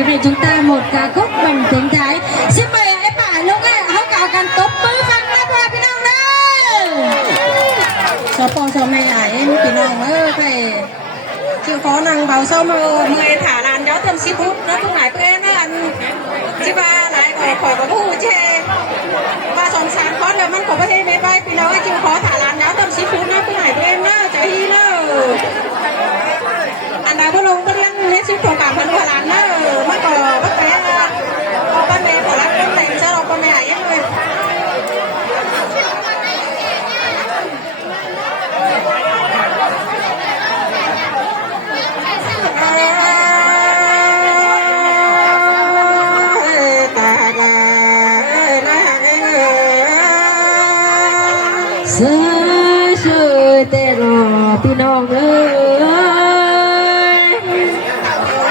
cái này chúng ta một ca khúc bằng tiếng Thái. Xin mời em bà lúc ấy hãy càoกันตบมือฟังนะพ่อพี่น้องนะสปอสมัยไหนพี่น้องไปchịu khó năng bảo sao mà người thả làn gió thơm xí phút nó không lại quên á anh chị ba lại khỏi có hú chê ba sòng sàn khó làมันcó thể về bayพี่น้องchịu khó thả làn gió thơm xí phút nó không lại quên á chạy hi nó anh đại bố lông có điên hết xí phút cảm phần của làn nó mất có bắt bé có bắt bé của làn con thành sao con mẹ ấy rồi sơ tê rò pi non ơi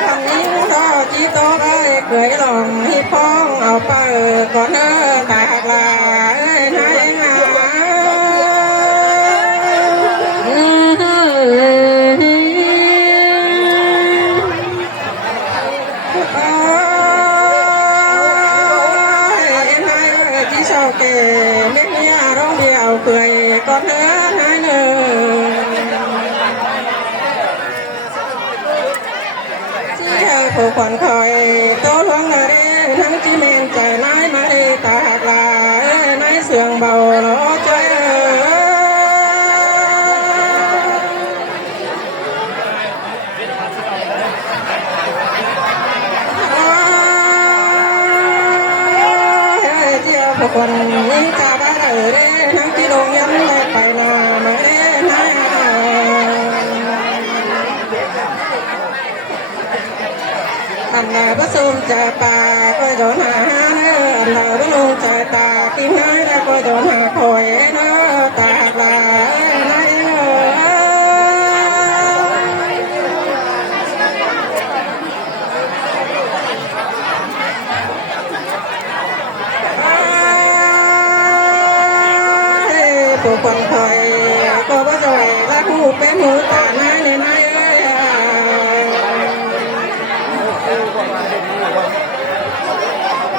thằng níu đó chỉ to ơi cười lòng hi phong ở bờ còn ơi bạc là ơi nói chỉ sau kề mấy nhà rong điệu cười con hết hai nơi chỉ hơi phụ khoản khỏi tốt hướng ở đây nắng chỉ men trời nái mà đi tạc là nái sườn bầu nó chơi phụ khoản những cha ba ở đây nắng chỉ đồ nhắn lại phải là mới đến hai anh là bác sum cha bà coi đồn hà anh là bác luôn cha ta kim hai ra coi đồn hà khỏi nó tạc là phụ còn khỏi có bao giờ là khu bên hữu tả nay này nay ơi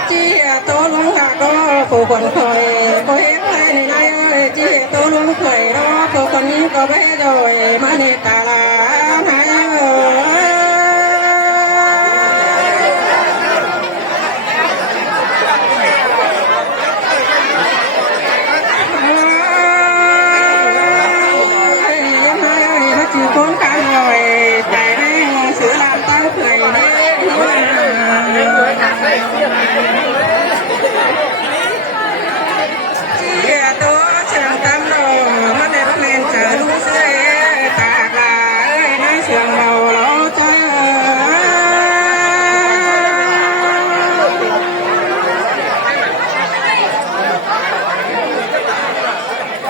chỉ tôi luôn cả có phụ còn khỏi có hết này nay ơi chỉ tôi luôn khỏi đó phụ còn như có bé rồi mà này cả là nay con cái rồi tại đây sữa làm tao cười chị tôi trường tâm rồi nó để nó lên chở đúng xe tạc là ơi nó trường màu lỗ chơi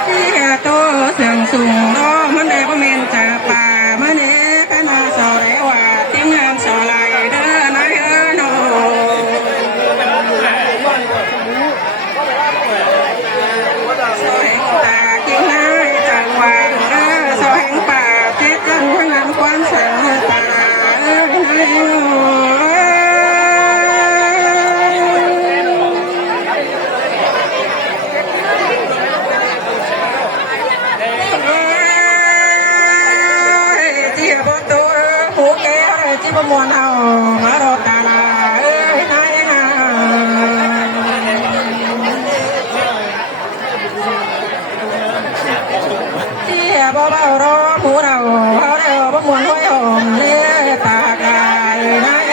chị tôi trường sùng đó nó để nó lên chở bà mới để cái nào sò để hòa tiếng em sò lại đó nói ơi nó sò hẹn ta tiếng nói chẳng hoàng đó sò hẹn bà chết chân quanh năm quan sản ta chỉ có muốn nào mà đâu cả là ơi nói chỉ bao bao đó phú đầu bao đầu bao muốn quay hồn lên tạc lại nói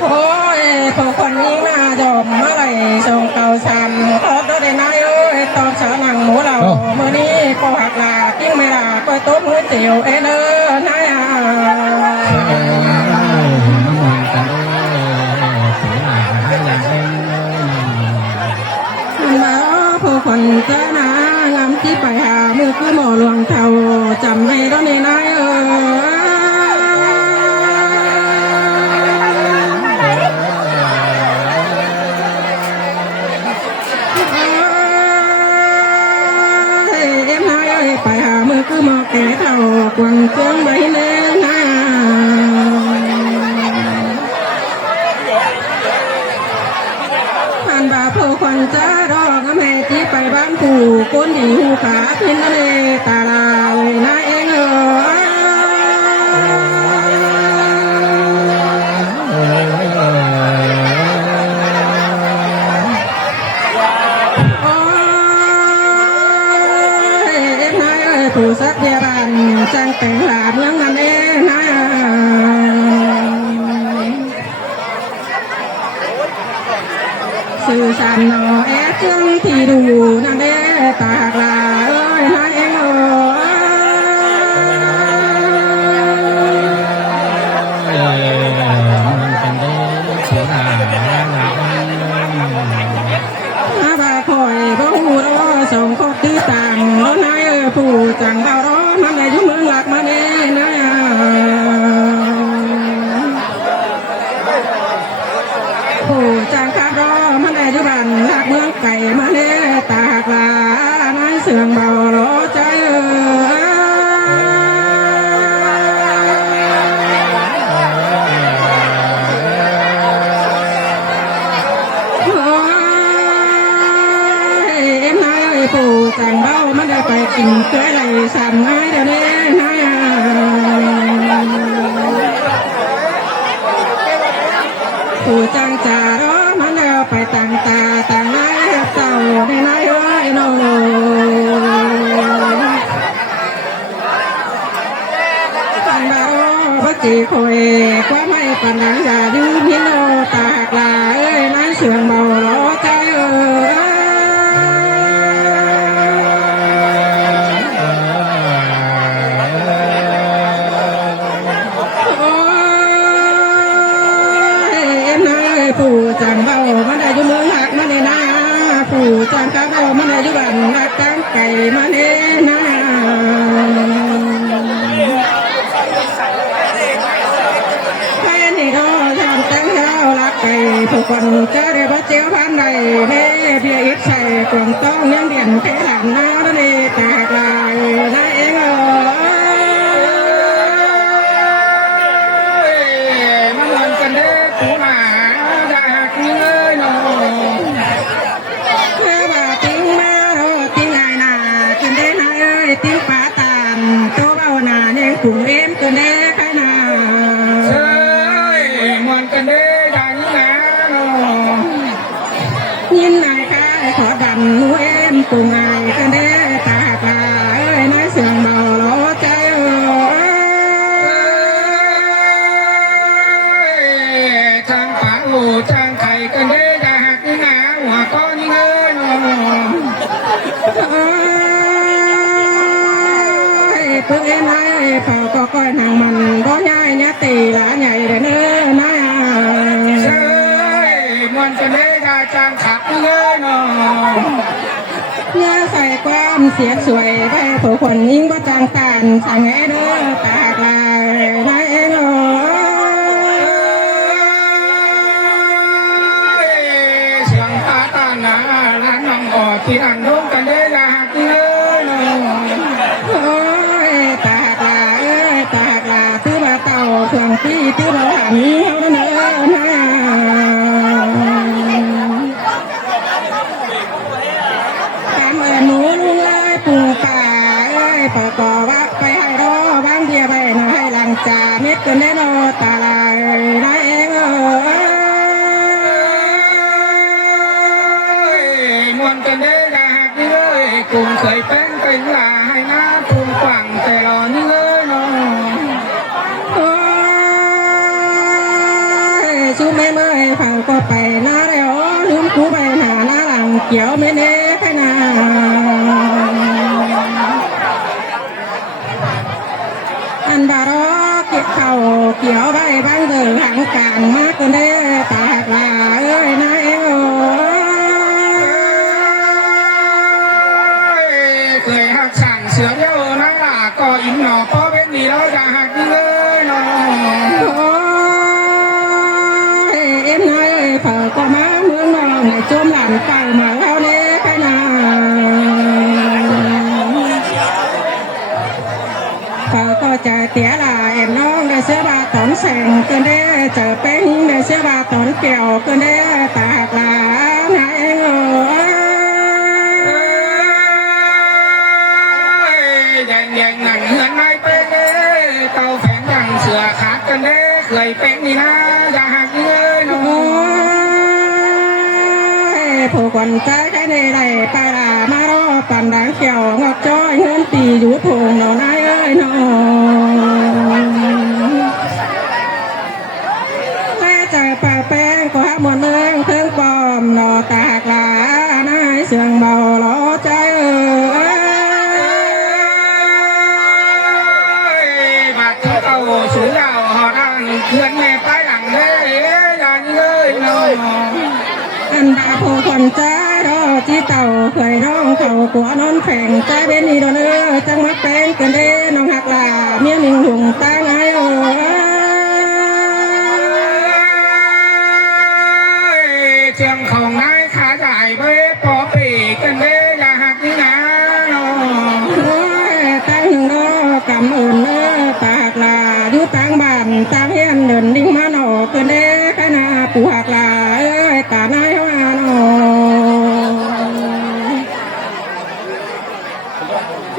ôi phụ quân như mà dòm mà lại sông cầu sàn đó để nói ơi tao sợ nàng múa đầu mới đi cô hoặc là tiếng mẹ là coi tốt mũi tiểu em ơi nói mà phụ quân cái na ngắm chỉ phải hà mưa cứ mò luồng thầu chầm hay đó nên nói แก่เท่าควันเครื่องใบเนื้อหน้าผ่านบาโพควันจ้ารอกแม่ที่ไปบ้านปู่ก้นดีหูขาพินเลตาลาเลยนะเองผู้สักเดียบันจังแต่งหลาเมืองนั่นเองนะสื่อสารนอแอดจึงที่ดูนั่นเองตากลาเอ้ยนะเองบาคอยบ่หูรอส่งก็ตีต่างรถนายผู้จังเบาร้อมันได้ยุ่งเมืองหลักมาเน่นะผู้จังคาดรอมันได้ยุ่งบ้านหลักเมืองไก่มาเน่ตากลานายเสื่องเบาร้อใจผู้จังเบ้ามันได้ไปกินเกลือไหลสั่นง่ายเดี๋ยวนี้นะผู้จังจ่ารอมันได้ไปต่างตาต่างนายเต่าในนายไว้โน่ต่างดาวพระจีคอยความไม่ปันหลังอย่ายืนหินโนตาหักลาเอ้ยนายเสื่อมเบาล้อใจผู้จังเบามันได้ยุ่เมืองหักมันเลยนะผู้จังข้าเบามันได้ยุ่บ้านหักจังไก่มันเลยนะแค่นี้ก็ทำจังเรารักไก่ผู้คนจะได้พระเจ้าพันใดเน่เพียอิดใส่กลมต้องเลี้ยงเดี่ยนแค่หลังน้านั่นเองตากลายนั่นเองมันเหมือนกันเด้อผู้มาติ้งปลาตานโตเบาหนาเนี่ยกลุ่มเอ็มตัวเด้ใครนาเอ้ยมันกันเด้ดังนะยินนายค่ะขอดันมูเอ็มกลุ่มนายกันเด้ตาตาเอ้ยนายเสียงเบาล้อใจจังปาโอจังไข่กันเด้อยาหักนี่นะหัวก้อนนี่เงินเพื่อนนายเป่าก็ก้อยนางมันก็ใหญ่เนี่ยตีละใหญ่เลยเนื้อนายเฮ้ยมันจะได้ได้จังขับเงินเนี่ยใส่ความเสียสวยไปผู้คนยิ่งว่าจังตานสั่งให้เด้อตากลายนายเองเสียงตาตาหนาล้านน้องอดที่อันรุ่งกันได้ยากเงินเครื่องที่ที่เราหันเขาเนื้อนะตามหนูลุงเลยปูป่าเอ้ยปะกอว่าไปให้รอบางเดียไปนะให้หลังจ่าเม็ดกันแน่นอนตาลายนะเองมวนกันได้ยากนี่เลยกลุ่มเคยเป็นลาให้หน้าปูฝังแต่รอนี่เลยน้องชูไม่เมื่อยเผาก็ไปหน้าแล้วลืมกูไปหาหน้าหลังเกี่ยวไม่เน่ใครนาอันดารอเกี่ยวเข่าเกี่ยวใบบางเดือหางกลางมากกว่าเน่ตากลาเอ้ยนายเอ๋เคยหักสั่งเสือเดียวนั่งหล่าก็อินหนอก็เป็นดีแล้วจะหักเลยน้องเอ็มน้อยเผาก็มาเมืองนองจมหลังไปมาแล้วเน่ใครนา เจอเตี๋ยลาเอ็มน้องได้เสื้อบาตอนแสงกันได้เจอเป้งได้เสื้อบาตอนเกี่ยวกันได้ตากลานายเอ๋ยังหนังเงินไม่เป็นเต่าแฝงดังเสือขาดกันเด้เคยเป็นนี่นะอย่าหักเงินน้องผู้คนใจใครในไรปลามารอปั่นดังเกี่ยวงอกจ้อยเงินตีอยู่ทงนอนายเอ้ยน้องแม่ใจป่าแป้งก็หมดเมืองเครื่องปอมนอตากลานายเสียงเบาล้อใจสูงยาวหอดังเพื่อนแม่ไปหลังเด้ยันเลยน้องอันดาผู้คนใจรอที่เต่าเคยร้องเขากัวนอนแข่งใจเป็นนี่โดนจังมาเป็นกันเด้น้องหักลาเมียมิงหุ่งตาไงเชียงของนายขาใหญ่เบ้ปอปีกันเด้อย่าหักนี่นะน้องตั้งหนึ่งน้อกำอื่นเนื้อปากลาอยู่ตั้งบ้านตั้งเฮียนเดินดิ้งมาหนอกันเด้ขนาปูหักลาตานายว่าหนอ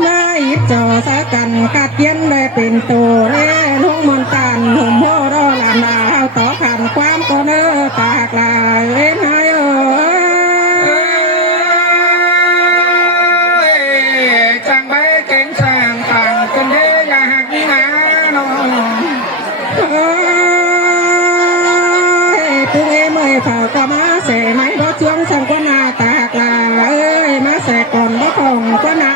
นายจอสากันกัดเย็นได้เป็นตัวเล่ลุงมนตันหุ่มโหรอลำลาเอาต่อขันความก็เนื้อปากลานายจังใบเก่งสร้างต่างกันเด้อย่าหักนี่นะน้องตุ้งเมื่อยเผาก็มาเสไม้บ่ช่วงสังกนาตากลามาเสก่อนบ่ของก็นา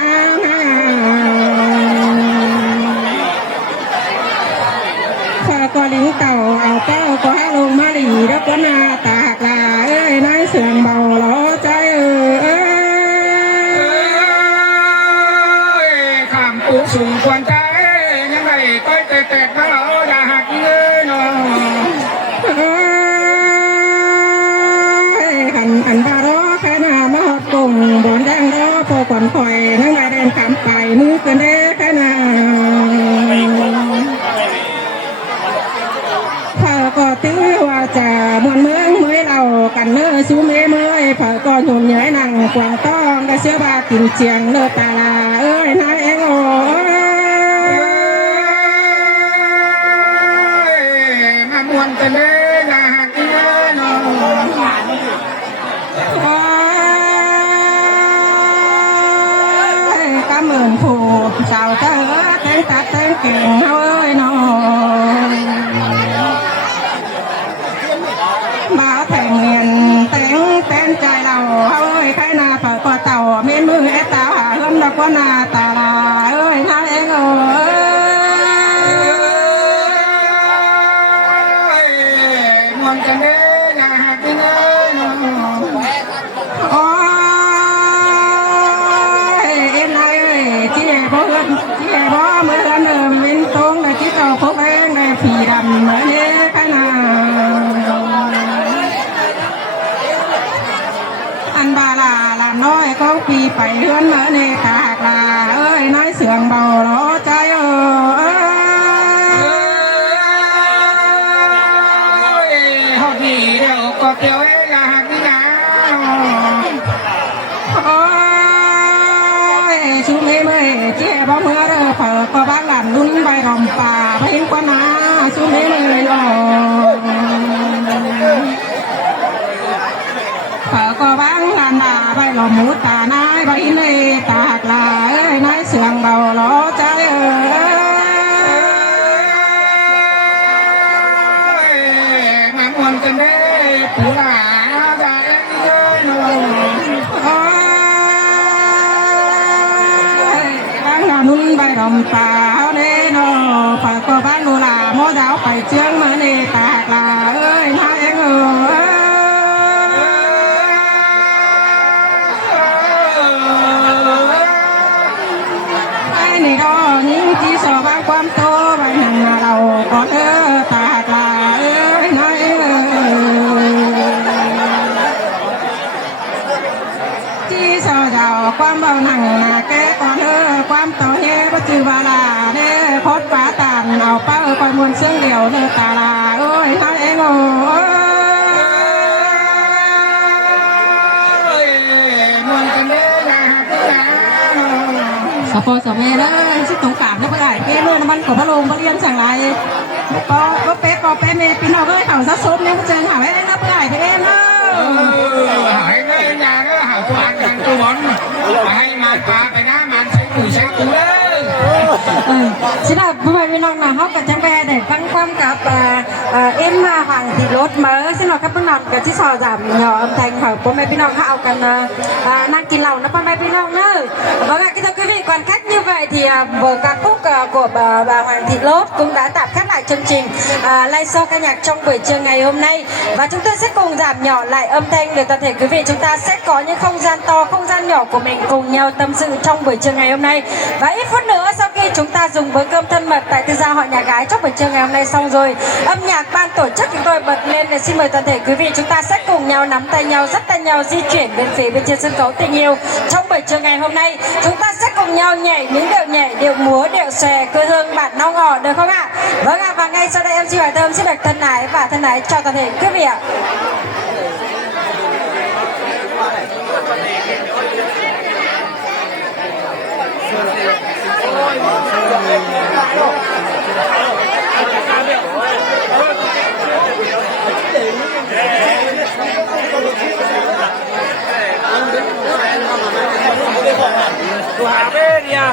ฝาก็ลิงเต่าเอาเป้าก็ให้ลงมาหลีแล้วก็นาตากลานายเสียงเบาล้อใจข้ามปูสูงควรใจยังไงต้อยแตกมาเราอย่าหักเงินน้องอันบารอแค่นามาหดกงบนแดงรอพอก่อนคอยนั่งไงแดงขำไปมือกันเด้แค่นาเผาก็ตื้อว่าจะมวนเมืองเมื่อเรากันเนื้อซูเมื่อยเผาก็หนุ่มใหญ่นั่งกวางต้องได้เสื้อบากินเจียงเลือตาลานายเองโอ้มามวนกันเด้อย่าหักเงินน้องกำเนิดผู้สาวเต๋อเต้นตัดเต้นเก่งเฮ้ยน้องบ่าวแต่งเงินแต่งเต้นใจเราเฮ้ยใครนาเปิดกว่าเต่าเมียนมือไอ้ตาหาเฮิมดอกว่านาตาลาท่าเองมวนกันเด้อย่าหักเงินน้องที่บ่เมื่อเดิมวินตรงเลยที่เจ้าพบเองเลยผีดำเหมือนเย่ขนาอันบาลาลาน้อยก็ปีไปเลื่อนเหมือนเนตาลาน้อยเสียงเบาล้อใจฮอดนี่เดี๋ยวก็เกี่ยวอย่าหักนี่นะชูเมื่อยเจี๊ยบเมื่อเด้อเผอก็บ้านหลานลุ้นใบรอมป่าไปเห็นกว่านาชูเมื่อยหล่อเผอก็บ้านหลานด่าใบหล่อหมูตานายใบเนตาหลานายเสียงเบาล้อใจมามวนกันเด้ผู้หลาได้เงินน้องนุ่นใบรอมตาเล่นอฝากก็บ้านลูลาโมดาวไปเชียงมาเนตาลามาเองไอ้นี่ดอนิ่งที่สอบความโตใบหันเราก็ตาลาน้อยที่สอดาวความเบาหนังแกก่อนความต่อเฮปัจจุบันเด้พดป่าตา เนื้อตาลาโอ้ยให้งอสปอสแม่นะชิดตรงกลางนะเพื่อนเกลือน้ำมันของพระลงพระเลี้ยงสั่งไรก็เป๊ะเมย์พี่น้องก็เขาซัดซุปเนี่ยเจอหาไว้นะเพื่อนเองนะหายเงินยาก็หาตัวอันกันตัวบอลให้มันพาไปนะมันใช้ปุ๋ยใช้ปุ๋ยเลยสินะพ่อแม่พี่น้องนะเขากับจังแปรเด็กฟังความกับเอ็มมาห่างที่รถมาสินะกับพี่น้องกับที่สอจับหย่อแทงเขาพ่อแม่พี่น้องเขาเอากันนั่งกินเหล้านะพ่อแม่พี่น้องเนอะบอกว่าcái thưa quý vị còn khách như vậy thì vở ca khúc của bà Hoàng Thị Lốt cũng đã tạm khép lại chương trình live show ca nhạc trong buổi trưa ngày hôm nay và chúng tôi sẽ cùng giảm nhỏ lại âm thanh để toàn thể quý vị chúng ta sẽ có những không gian to không gian nhỏ của mình cùng nhau tâm sự trong buổi trưa ngày hôm nay và ít phút nữa sau khi chúng ta dùng bữa cơm thân mật tại tư gia họ nhà gái trong buổi trưa ngày hôm nay xong rồi âm nhạc ban tổ chức chúng tôi bật lên để xin mời toàn thể quý vị chúng ta sẽ cùng nhau nắm tay nhau dắt tay nhau di chuyển bên phía bên trên sân khấu tình yêu trong buổi trưa ngày hôm nay chúng ta sẽ cùng nhau nhảy những điệu nhảy điệu múa điệu xòe quê hương bản Nong Ngỏ được không ạ? Vâng ạ, và ngay sau đây MC Hoài Thơm xin được thân ái và thân ái chào toàn thể quý vị ạ. Tuh HP dia.